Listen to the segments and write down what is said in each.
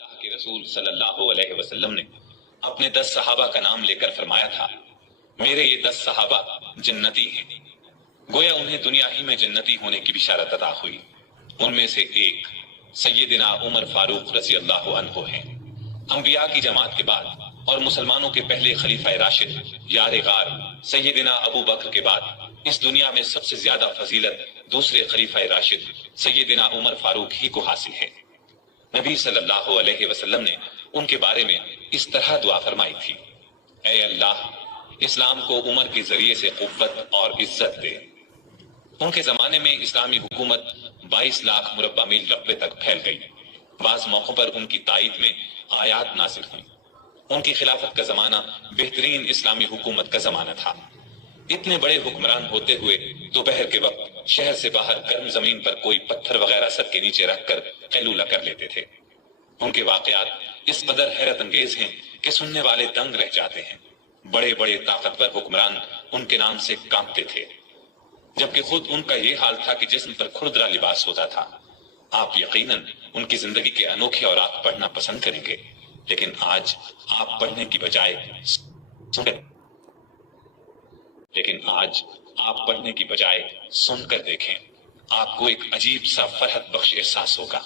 اللہ کے رسول صلی اللہ علیہ وسلم نے اپنے 10 صحابہ کا نام لے کر فرمایا تھا، میرے یہ 10 صحابہ جنتی ہیں۔ گویا انہیں دنیا ہی میں جنتی ہونے کی بشارت عطا ہوئی۔ ان میں سے ایک سیدنا عمر فاروق رضی اللہ عنہ ہیں۔ انبیاء کی جماعت کے بعد اور مسلمانوں کے پہلے خلیفہ راشد یار غار سیدنا ابو بکر کے بعد اس دنیا میں سب سے زیادہ فضیلت دوسرے خلیفہ راشد سیدنا عمر فاروق ہی کو حاصل ہے۔ نبی صلی اللہ علیہ وسلم نے ان کے بارے میں اس طرح دعا فرمائی تھی، اے اللہ اسلام کو عمر کے ذریعے سے قوت اور عزت دے۔ ان کے زمانے میں اسلامی حکومت 22 لاکھ مربع میل رقبے تک پھیل گئی۔ بعض موقعوں پر ان کی تائید میں آیات نازل ہوئیں۔ ان کی خلافت کا زمانہ بہترین اسلامی حکومت کا زمانہ تھا۔ اتنے بڑے حکمران ہوتے ہوئے دوپہر کے وقت شہر سے باہر گرم زمین پر کوئی پتھر وغیرہ سر کے نیچے رکھ کر قیلولہ کر لیتے تھے۔ ان کے واقعات اس قدر حیرت انگیز ہیں کہ سننے والے دنگ رہ جاتے ہیں۔ بڑے بڑے طاقتور حکمران ان کے نام سے کانپتے تھے، جبکہ خود ان کا یہ حال تھا کہ جسم پر کھردرا لباس ہوتا تھا۔ آپ یقیناً ان کی زندگی کے انوکھے اوراق پڑھنا پسند کریں گے، لیکن آج آپ پڑھنے کی بجائے سن کر دیکھیں، آپ کو ایک عجیب سا فرحت بخش احساس ہوگا۔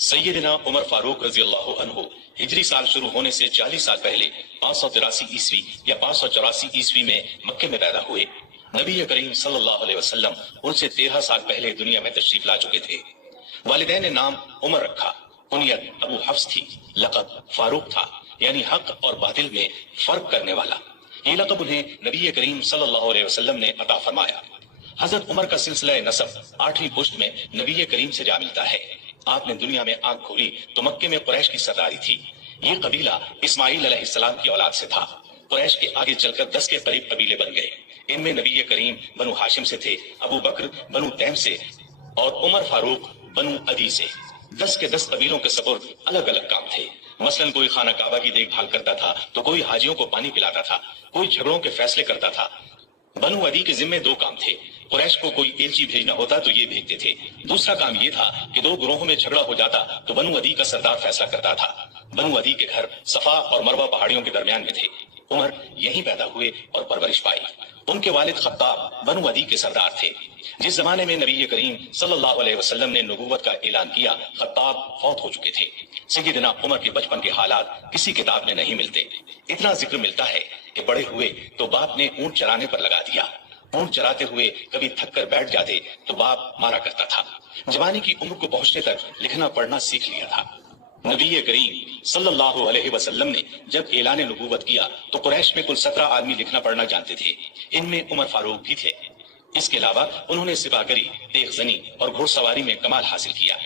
سیدنا عمر فاروق رضی اللہ عنہ ہجری سال شروع ہونے سے 40 سال پہلے 583 عیسوی یا 584 عیسوی میں مکے میں پیدا ہوئے۔ نبی کریم صلی اللہ علیہ وسلم ان سے 13 سال پہلے دنیا میں تشریف لا چکے تھے۔ والدین نے نام عمر رکھا، کنیت ابو حفص تھی، لقب فاروق تھا، یعنی حق اور باطل میں فرق کرنے والا۔ یہ لقب انہیں نبی کریم صلی اللہ علیہ وسلم نے عطا فرمایا۔ حضرت عمر کا سلسلہ نسب 8ویں پشت میں نبی کریم سے جا ملتا ہے۔ آپ نے دنیا میں آنکھ کھولی تو مکے میں قریش کی سرداری تھی۔ یہ قبیلہ اسماعیل علیہ السلام کی اولاد سے تھا۔ قریش کے آگے چل کر 10 کے قریب قبیلے بن گئے۔ ان میں نبی کریم بنو ہاشم سے تھے، ابو بکر بنو تیم سے اور عمر فاروق بنو عدی سے۔ 10 کے 10 قبیلوں کے سپرد الگ الگ کام تھے۔ مثلاً کوئی خانہ کعبہ کی دیکھ بھال کرتا تھا تو کوئی حاجیوں کو پانی پلاتا تھا، کوئی جھگڑوں کے فیصلے کرتا تھا۔ بنو عدی کے ذمے 2 کام تھے۔ قریش کو کوئی ایلچی بھیجنا ہوتا تو یہ بھیجتے تھے۔ دوسرا کام یہ تھا کہ 2 گروہوں میں جھگڑا ہو جاتا تو بنو عدی کا سردار فیصلہ کرتا تھا۔ بنو عدی کے گھر صفا اور مروہ پہاڑیوں کے درمیان میں تھے۔ عمر یہیں پیدا ہوئے اور پرورش پائی۔ ان کے والد خطاب بنو عدی کے سردار تھے۔ جس زمانے میں نبی کریم صلی اللہ علیہ وسلم نے نبوت کا اعلان کیا، خطاب فوت ہو چکے تھے۔ سیدنا عمر کے بچپن کے حالات کسی کتاب میں نہیں ملتے۔ اتنا ذکر ملتا ہے کہ بڑے ہوئے تو باپ نے اونٹ چرانے پر لگا دیا۔ اونٹ چراتے ہوئے کبھی تھک کر بیٹھ جاتے تو باپ مارا کرتا تھا۔ جوانی کی عمر کو پہنچنے تک لکھنا پڑھنا سیکھ لیا تھا۔ نبی کریم صلی اللہ علیہ وسلم نے جب اعلان نبوت کیا تو قریش میں کل 17 آدمی لکھنا پڑھنا جانتے تھے۔ ان میں عمر فاروق بھی تھے۔ اس کے علاوہ انہوں نے سپاہی، تیغ زنی اور گھوڑ سواری میں کمال حاصل کیا۔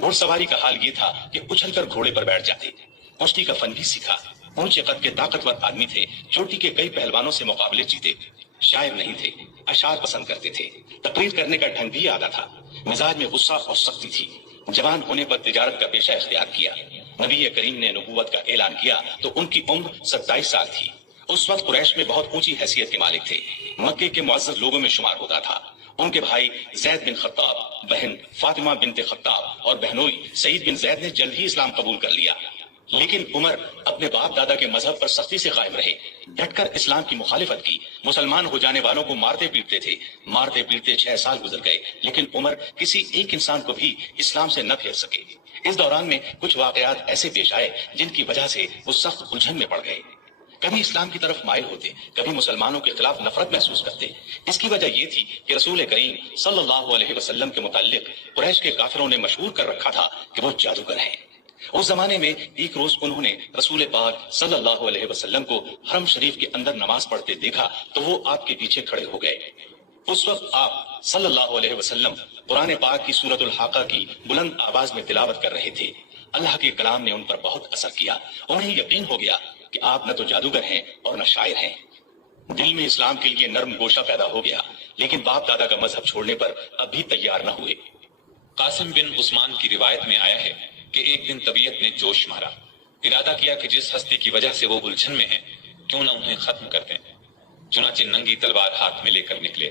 گھوڑ سواری کا حال یہ تھا کہ اچھل کر گھوڑے پر بیٹھ جاتے۔ کشتی کا فن بھی سیکھا۔ اونچے قد کے طاقتور آدمی تھے، چوٹی کے کئی پہلوانوں سے مقابلے جیتے۔ شاعر نہیں تھے، اشعار پسند کرتے تھے۔ تقریر کرنے کا ڈھنگ بھی آتا تھا۔ مزاج میں غصہ اور سختی تھی۔ جوان ہونے پر تجارت کا پیشہ اختیار کیا۔ نبی کریم نے نبوت کا اعلان کیا تو ان کی عمر 27 سال تھی۔ اس وقت قریش میں بہت اونچی حیثیت کے مالک تھے، مکے کے معزز لوگوں میں شمار ہوتا تھا۔ ان کے بھائی زید بن خطاب، بہن فاطمہ بنت خطاب اور بہنوئی سعید بن زید نے جلد ہی اسلام قبول کر لیا۔ لیکن عمر اپنے باپ دادا کے مذہب پر سختی سے قائم رہے، ڈٹ کر اسلام کی مخالفت کی۔ مسلمان ہو جانے والوں کو مارتے پیٹتے تھے۔ مارتے پیٹتے 6 سال گزر گئے، لیکن عمر کسی ایک انسان کو بھی اسلام سے نہ پھیر سکے۔ اس دوران میں کچھ واقعات ایسے پیش آئے جن کی وجہ سے وہ سخت الجھن میں پڑ گئے۔ کبھی اسلام کی طرف مائل ہوتے، کبھی مسلمانوں کے خلاف نفرت محسوس کرتے۔ اس کی وجہ یہ تھی کہ رسول کریم صلی اللہ علیہ وسلم کے متعلق قریش کے کافروں نے مشہور کر رکھا تھا کہ وہ جادوگر ہیں۔ اس زمانے میں ایک روز انہوں نے رسول پاک صلی اللہ علیہ وسلم کو حرم شریف کے اندر نماز پڑھتے دیکھا تو وہ آپ کے پیچھے کھڑے ہو گئے۔ اس وقت آپ صلی اللہ علیہ وسلم قرآن پاک کی سورۃ الحاقہ کی بلند آواز میں تلاوت کر رہے تھے۔ اللہ کے کلام نے ان پر بہت اثر کیا۔ انہیں یقین ہو گیا کہ آپ نہ تو جادوگر ہیں اور نہ شاعر ہیں۔ دل میں اسلام کے لیے نرم گوشہ پیدا ہو گیا، لیکن باپ دادا کا مذہب چھوڑنے پر اب بھی تیار نہ ہوئے۔ قاسم بن عثمان کی روایت میں آیا ہے کہ ایک دن طبیعت نے جوش مارا، ارادہ کیا کہ جس ہستی کی وجہ سے وہ الجھن میں ہیں کیوں نہ انہیں ختم کر دیں۔ چنانچہ ننگی تلوار ہاتھ میں لے کر نکلے۔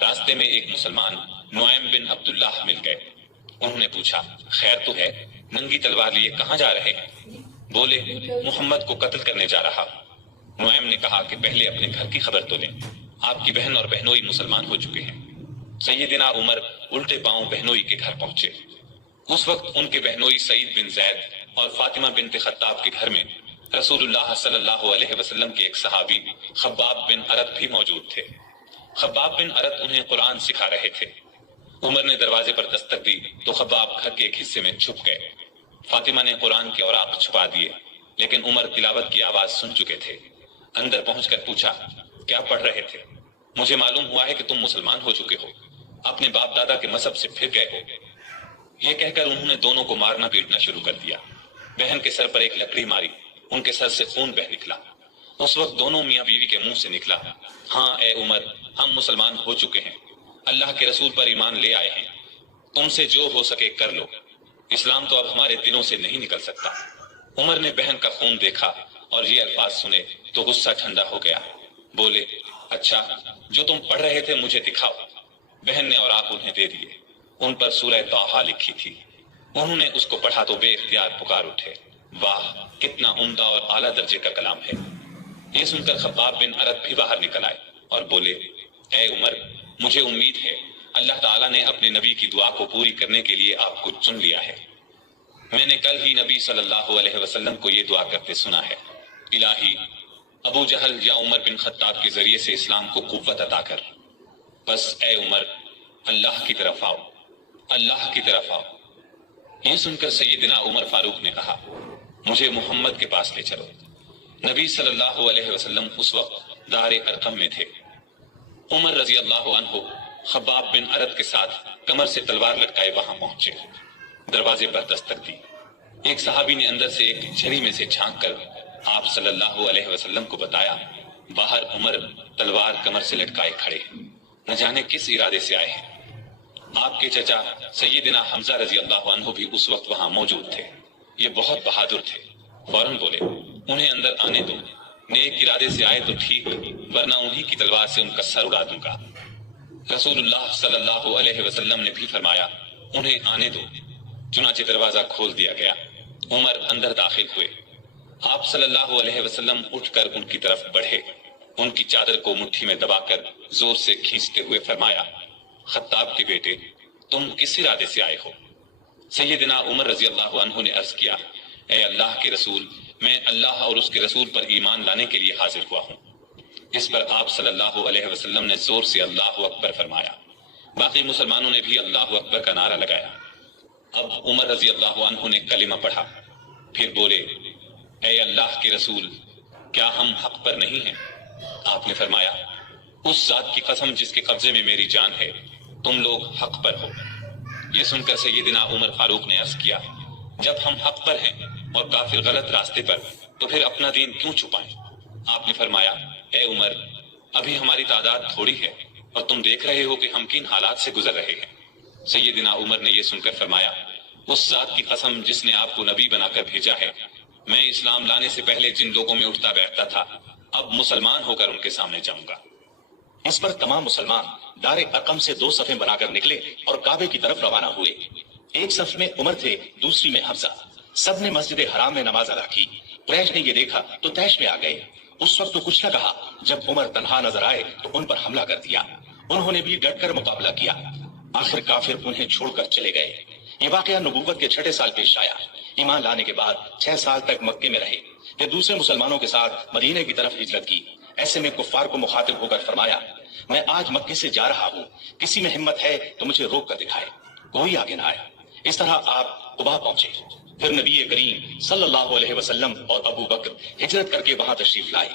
راستے میں ایک مسلمان نعیم بن عبداللہ مل گئے۔ انہوں نے پوچھا، خیر تو ہے؟ ننگی تلوار لیے کہاں جا رہے ہیں؟ بولے محمد کو قتل کرنے جا رہا۔ نعیم نے کہا کہ پہلے اپنے گھر کی خبر تو لیں، آپ کی بہن اور بہنوئی مسلمان ہو چکے ہیں۔ سیدنا عمر الٹے پاؤں بہنوئی کے گھر پہنچے۔ اس وقت ان کے بہنوئی سعید بن زید اور فاطمہ بنت خطاب کے گھر میں رسول اللہ صلی اللہ علیہ وسلم کے ایک صحابی خباب بن ارت بھی موجود تھے۔ خباب بن ارت انہیں قرآن سکھا رہے تھے۔ عمر نے دروازے پر دستک دی تو خباب گھر کے ایک حصے میں چھپ گئے۔ فاطمہ نے قرآن کے اوراق چھپا دیے، لیکن عمر تلاوت کی آواز سن چکے تھے۔ اندر پہنچ کر پوچھا کیا پڑھ رہے تھے؟ مجھے معلوم ہوا ہے کہ تم مسلمان ہو چکے ہو، اپنے باپ دادا کے مذہب سے پھر گئے ہو۔ یہ کہہ کر انہوں نے دونوں کو مارنا پیٹنا شروع کر دیا۔ بہن کے سر پر ایک لکڑی ماری، ان کے سر سے خون بہہ نکلا۔ اس وقت دونوں میاں بیوی کے منہ سے نکلا ہاں اے عمر، ہم مسلمان ہو چکے ہیں، اللہ کے رسول پر ایمان لے آئے ہیں، تم سے جو ہو سکے کر لو، اسلام تو اب ہمارے دلوں سے نہیں نکل سکتا۔ عمر نے بہن کا خون دیکھا اور یہ الفاظ سنے تو غصہ ٹھنڈا ہو گیا۔ بولے اچھا جو تم پڑھ رہے تھے مجھے دکھاؤ۔ بہن نے اوراق انہیں دے دیے، ان پر سورہ طٰہٰ لکھی تھی۔ انہوں نے اس کو پڑھا تو بے اختیار پکار اٹھے واہ کتنا عمدہ اور اعلیٰ درجے کا کلام ہے۔ یہ سن کر خباب بن ارت بھی باہر نکل آئے اور بولے اے عمر، مجھے امید ہے اللہ تعالیٰ نے اپنے نبی کی دعا کو پوری کرنے کے لیے آپ کو چن لیا ہے۔ میں نے کل ہی نبی صلی اللہ علیہ وسلم کو یہ دعا کرتے سنا ہے، الہی ابو جہل یا عمر بن خطاب کے ذریعے سے اسلام کو قوت عطا کر۔ بس اے عمر اللہ کی طرف آؤ، اللہ کی طرف آؤ۔ یہ سن کر سیدنا عمر فاروق نے کہا مجھے محمد کے پاس لے چلو۔ نبی صلی اللہ علیہ وسلم اس وقت دار ارقم میں تھے۔ عمر رضی اللہ عنہ خباب بن ارت کے ساتھ کمر سے تلوار لٹکائے وہاں پہنچے۔ دروازے پر دستک دی۔ ایک صحابی نے اندر سے ایک جھری میں سے جھانک کر آپ صلی اللہ علیہ وسلم کو بتایا باہر عمر تلوار کمر سے لٹکائے کھڑے، نہ جانے کس ارادے سے آئے ہیں۔ آپ کے چچا سیدنا حمزہ رضی اللہ عنہ بھی اس وقت وہاں موجود تھے۔ یہ بہت بہادر تھے، فوراً بولے انہیں اندر آنے دو، نیک ارادے سے آئے تو ٹھیک، ورنہ انہی کی تلوار سے ان کا سر اڑا دوں گا۔ رسول اللہ صلی اللہ علیہ وسلم نے بھی فرمایا انہیں آنے دو۔ چنانچہ دروازہ کھول دیا گیا۔ عمر اندر داخل ہوئے۔ آپ صلی اللہ علیہ وسلم اٹھ کر ان کی طرف بڑھے، ان کی چادر کو مٹھی میں دبا کر زور سے کھینچتے ہوئے فرمایا خطاب کے بیٹے تم کس ارادے سے آئے ہو؟ سیدنا عمر رضی اللہ عنہ نے عرض کیا اے اللہ کے رسول، میں اللہ اور اس کے رسول پر ایمان لانے کے لیے حاضر ہوا ہوں۔ اس پر آپ صلی اللہ علیہ وسلم نے زور سے اللہ اکبر فرمایا۔ باقی مسلمانوں نے بھی اللہ اکبر کا نعرہ لگایا۔ اب عمر رضی اللہ عنہ نے کلمہ پڑھا، پھر بولے اے اللہ کے رسول، کیا ہم حق پر نہیں ہیں؟ آپ نے فرمایا اس ذات کی قسم جس کے قبضے میں میری جان ہے، تم لوگ حق پر ہو۔ یہ سن کر سیدنا عمر فاروق نے عرض کیا جب ہم حق پر ہیں اور کافر غلط راستے پر تو پھر اپنا دین کیوں چھپائیں؟ آپ نے فرمایا اے عمر، ابھی ہماری تعداد تھوڑی ہے اور تم دیکھ رہے ہو کہ ہم کن حالات سے گزر رہے ہیں۔ سیدنا عمر نے یہ سن کر فرمایا اس ذات کی قسم جس نے آپ کو نبی بنا کر بھیجا ہے، میں اسلام لانے سے پہلے جن لوگوں میں اٹھتا بیٹھتا تھا اب مسلمان ہو کر ان کے سامنے جاؤں گا۔ اس پر تمام مسلمان دار ارقم سے دو صفیں بنا کر نکلے اور کعبے کی طرف روانہ ہوئے۔ ایک صف میں عمر تھے، دوسری میں حمزہ۔ سب نے مسجد حرام میں نماز ادا کی۔ قریش نے یہ دیکھا تو طیش میں آ گئے۔ اس وقت تو کچھ نہ کہا، جب عمر تنہا نظر آئے تو ان پر حملہ کر دیا۔ انہوں نے بھی ڈٹ کر مقابلہ کیا۔ آخر کافر انہیں چھوڑ کر چلے گئے۔ یہ واقعہ نبوت کے 6 سال پیش آیا۔ ایمان لانے کے بعد 6 سال تک مکے میں رہے، پھر دوسرے مسلمانوں کے ساتھ مدینے کی طرف ہجرت کی۔ ایسے میں کفار کو مخاطب ہو کر فرمایا میں آج مکے سے جا رہا ہوں، کسی میں ہمت ہے تو مجھے روک کر دکھائے۔ کوئی آگے نہ آیا۔ اس طرح آپ قباء پہنچے۔ پھر نبی کریم صلی اللہ علیہ وسلم اور ابو بکر ہجرت کر کے وہاں تشریف لائے۔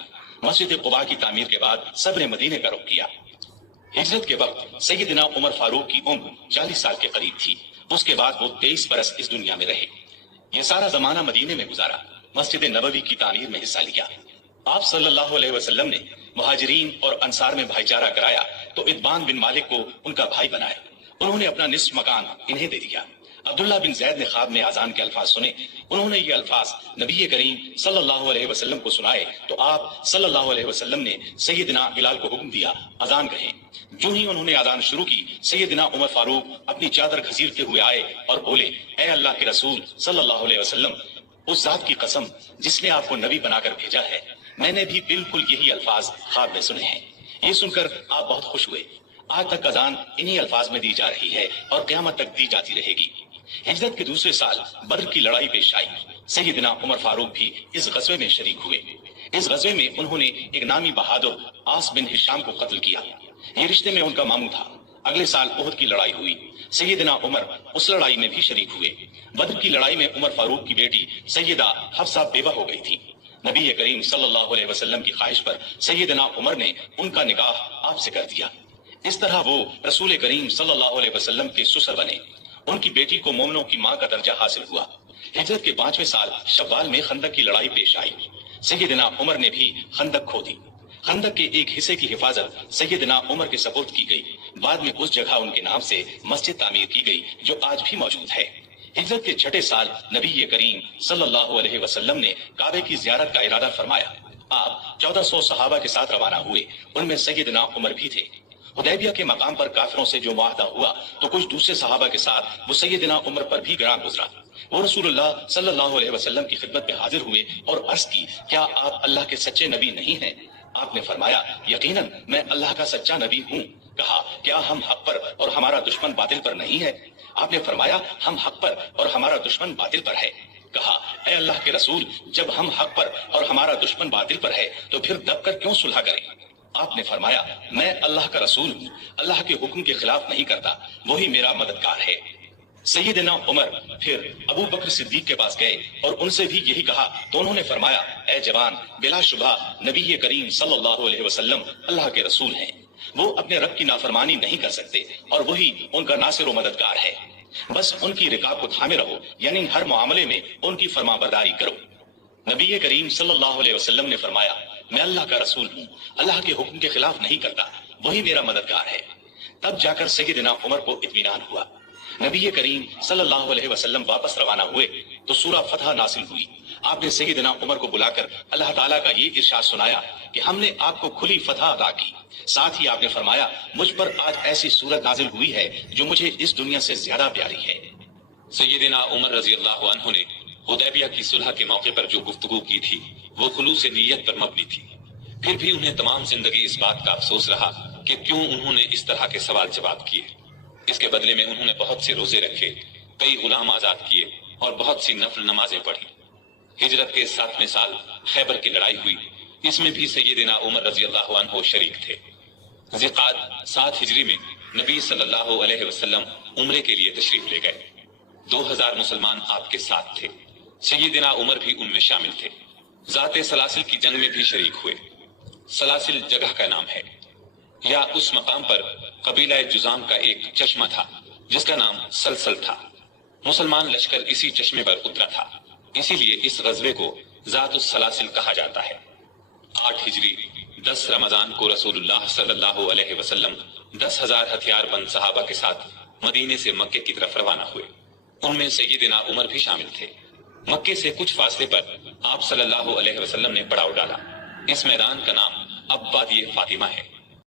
مسجد قباء کی تعمیر کے بعد سب نے مدینے کا رخ کیا۔ ہجرت کے وقت سیدنا عمر فاروق کی عمر 40 سال کے قریب تھی۔ اس کے بعد وہ 23 برس اس دنیا میں رہے۔ یہ سارا زمانہ مدینے میں گزارا، مسجد نبوی کی تعمیر میں حصہ لیا۔ آپ صلی اللہ علیہ وسلم نے مہاجرین اور انصار میں بھائی چارہ کرایا تو اتبان بن مالک کو ان کا بھائی بنایا۔ انہوں نے اپنا نصف مکان انہیں دے دیا۔ عبداللہ بن زید نے خواب میں اذان کے الفاظ سنے. انہوں نے یہ الفاظ نبی کریم صلی اللہ علیہ وسلم کو سنائے تو آپ صلی اللہ علیہ وسلم نے سیدنا بلال کو حکم دیا اذان کہیں. جو ہی انہوں نے اذان شروع کی سیدنا عمر فاروق اپنی چادر گھسیٹتے ہوئے آئے اور بولے اے اللہ کے رسول صلی اللہ علیہ وسلم، اس ذات کی قسم جس نے آپ کو نبی بنا کر بھیجا ہے، میں نے بھی بالکل یہی الفاظ خواب میں سنے ہیں. یہ سن کر آپ بہت خوش ہوئے. آج تک اذان انہی الفاظ میں دی جا رہی ہے اور قیامت تک دی جاتی رہے گی. ہجرت کے دوسرے سال بدر کی لڑائی پیش آئی. سیدنا عمر فاروق بھی اس غزوے میں شریک ہوئے. اس غزوے میں انہوں نے ایک نامی بہادر عاص بن ہشام کو قتل کیا. یہ رشتے میں ان کا ماموں تھا. اگلے سال احد کی لڑائی ہوئی. سیدنا عمر اس لڑائی میں بھی شریک ہوئے. بدر کی لڑائی میں عمر فاروق کی بیٹی سیدہ حفصہ بیوہ ہو گئی تھی. نبی کریم صلی اللہ علیہ وسلم کی خواہش پر سیدنا عمر نے ان کا نکاح آپ سے کر دیا. اس طرح وہ رسول کریم صلی اللہ علیہ وسلم کے سسر بنے. ان کی بیٹی کو مومنوں کی ماں کا درجہ حاصل ہوا. ہجرت کے 5ویں سال شوال میں خندق کی لڑائی پیش آئی. سیدنا عمر نے بھی خندق کھو دی. خندق کے ایک حصے کی حفاظت سیدنا عمر کے سپرد کی گئی. بعد میں اس جگہ ان کے نام سے مسجد تعمیر کی گئی جو آج بھی موجود ہے. ہجرت کے 6 سال نبی کریم صلی اللہ علیہ وسلم نے کعبے کی زیارت کا ارادہ فرمایا. آپ 1400 صحابہ کے ساتھ روانہ ہوئے. ان میں سیدنا عمر بھی تھے. حدیبیہ کے مقام پر کافروں سے جو معاہدہ ہوا تو کچھ دوسرے صحابہ کے ساتھ وہ سیدنا عمر پر بھی گراں گزرا. وہ رسول اللہ صلی اللہ علیہ وسلم کی خدمت میں حاضر ہوئے اور عرض کی کیا آپ اللہ کے سچے نبی نہیں ہیں؟ آپ نے فرمایا یقیناً میں اللہ کا سچا نبی ہوں. کہا کیا ہم حق پر اور ہمارا دشمن باطل پر نہیں ہے؟ آپ نے فرمایا ہم حق پر اور ہمارا دشمن باطل پر ہے. کہا اے اللہ کے رسول جب ہم حق پر اور ہمارا دشمن باطل پر ہے تو پھر دب کر کیوں صلح کریں؟ آپ نے فرمایا میں اللہ کا رسول ہوں، اللہ کے حکم کے خلاف نہیں کرتا، وہی میرا مددگار ہے. سیدنا عمر پھر ابو بکر صدیق کے پاس گئے اور ان سے بھی یہی کہا تو انہوں نے فرمایا اے جوان، بلا شبہ نبی کریم صلی اللہ علیہ وسلم اللہ کے رسول ہیں. وہ اپنے رب کی نافرمانی نہیں کر سکتے اور وہی ان کا ناصر و مددگار ہے. بس ان کی رکاب کو تھامے رہو، یعنی ہر معاملے میں ان کی فرما برداری کرو. نبی کریم صلی اللہ علیہ وسلم نے فرمایا میں اللہ کا رسول ہوں، اللہ کے حکم کے خلاف نہیں کرتا، وہی میرا مددگار ہے. تب جا کر سیدنا عمر کو اطمینان ہوا. نبی کریم صلی اللہ علیہ وسلم واپس روانہ ہوئے تو سورہ فتح نازل ہوئی. آپ نے سیدنا عمر کو بلا کر اللہ تعالیٰ کا یہ ارشاد سنایا کہ ہم نے آپ کو کھلی فتح عطا کی. ساتھ ہی آپ نے فرمایا مجھ پر آج ایسی سورت نازل ہوئی ہے جو مجھے اس دنیا سے زیادہ پیاری ہے. سیدنا عمر رضی اللہ عنہ نے حدیبیہ کی صلح کے موقع پر جو گفتگو کی تھی وہ خلوص نیت پر مبنی تھی. پھر بھی انہیں تمام زندگی اس بات کا افسوس رہا کہ کیوں انہوں نے اس طرح کے سوال جواب کیے. اس کے بدلے میں انہوں نے بہت سے روزے رکھے، کئی غلام آزاد کیے اور بہت سی نفل نمازیں پڑھی. ہجرت کے 7ویں سال خیبر کی لڑائی ہوئی. اس میں بھی سیدنا عمر رضی اللہ عنہ شریک تھے. ذی-القعدہ 7 ہجری میں نبی صلی اللہ علیہ وسلم عمرے کے لیے تشریف لے گئے. 2000 مسلمان آپ کے ساتھ تھے. سیدنا عمر بھی ان میں شامل تھے. ذات سلاسل کی جنگ میں بھی شریک ہوئے. سلاسل جگہ کا نام ہے، یا اس مقام پر قبیلہ جزام کا ایک چشمہ تھا جس کا نام سلسل تھا. مسلمان لشکر اسی چشمے پر اترا تھا، اسی لیے اس غزوے کو ذات السلاسل کہا جاتا ہے. 8 ہجری 10 رمضان کو رسول اللہ صلی اللہ علیہ وسلم 10,000 ہتھیار بند صحابہ کے ساتھ مدینے سے مکے کی طرف روانہ ہوئے. ان میں سیدنا عمر بھی شامل تھے. مکے سے کچھ فاصلے پر آپ صلی اللہ علیہ وسلم نے پڑاؤ ڈالا. اس میدان کا نام اب وادی فاطمہ ہے.